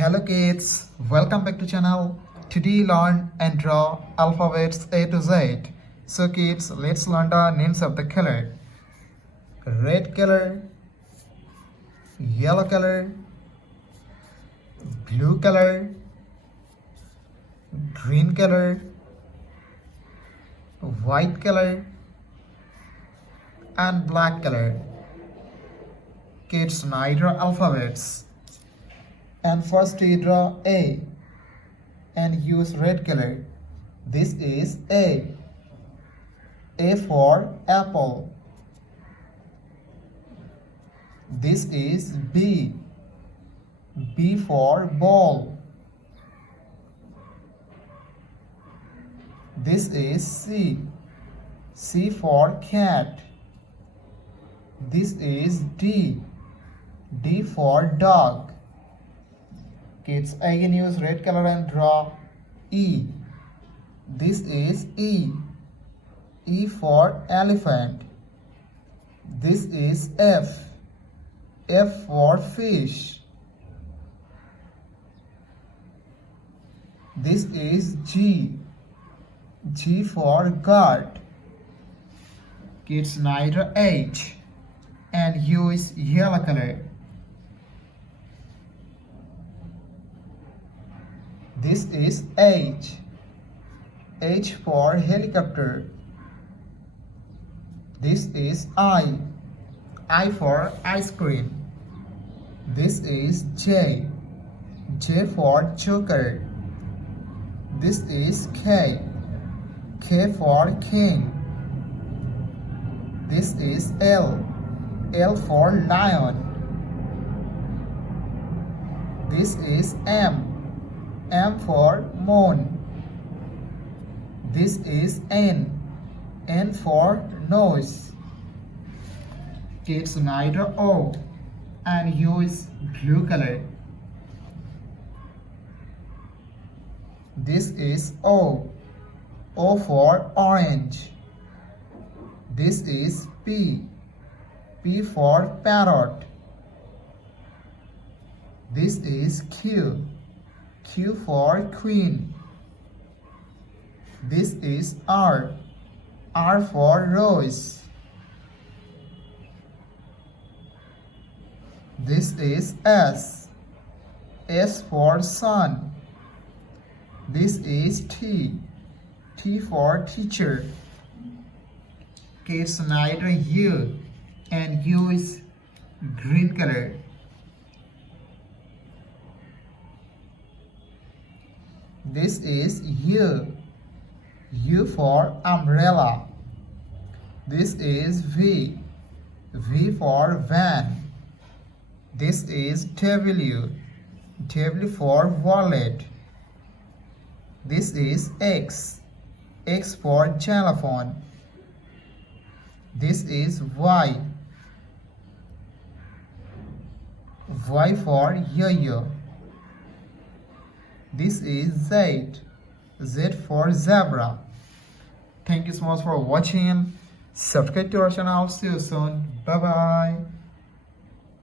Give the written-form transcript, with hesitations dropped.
Hello kids, welcome back to channel. Today learn and draw alphabets A to Z. So kids, let's learn the names of the color. Red color, yellow color, blue color, green color, white color, and black color. Kids, now draw alphabets. And first we draw A and use red color. This is A. A for apple. This is B. B for ball. This is C. C for cat. This is D. D for dog. Kids, again use red color and draw E. This is E. E for elephant. This is F. F for fish. This is G. G for guard. Kids, now draw H and use yellow color. This is H. H for helicopter. This is I. I for ice cream. This is J. J for joker. This is K. K for king. This is L. L for lion. This is M. M for moon. This is N. N for nose. Kids, now draw O and use blue color. This is O. O for orange. This is P. P for parrot. This is Q. Q for queen. This is R. R for rose. This is S. S for sun. This is T. T for teacher. Kids, now draw U and use green color. This is U. U for umbrella. This is V. V for van. This is W. W for wallet. This is X. X for xylophone. This is Y. Y for yo-yo. This is Z. Z for zebra. Thank you so much for watching. Subscribe to our channel. See you soon. Bye bye.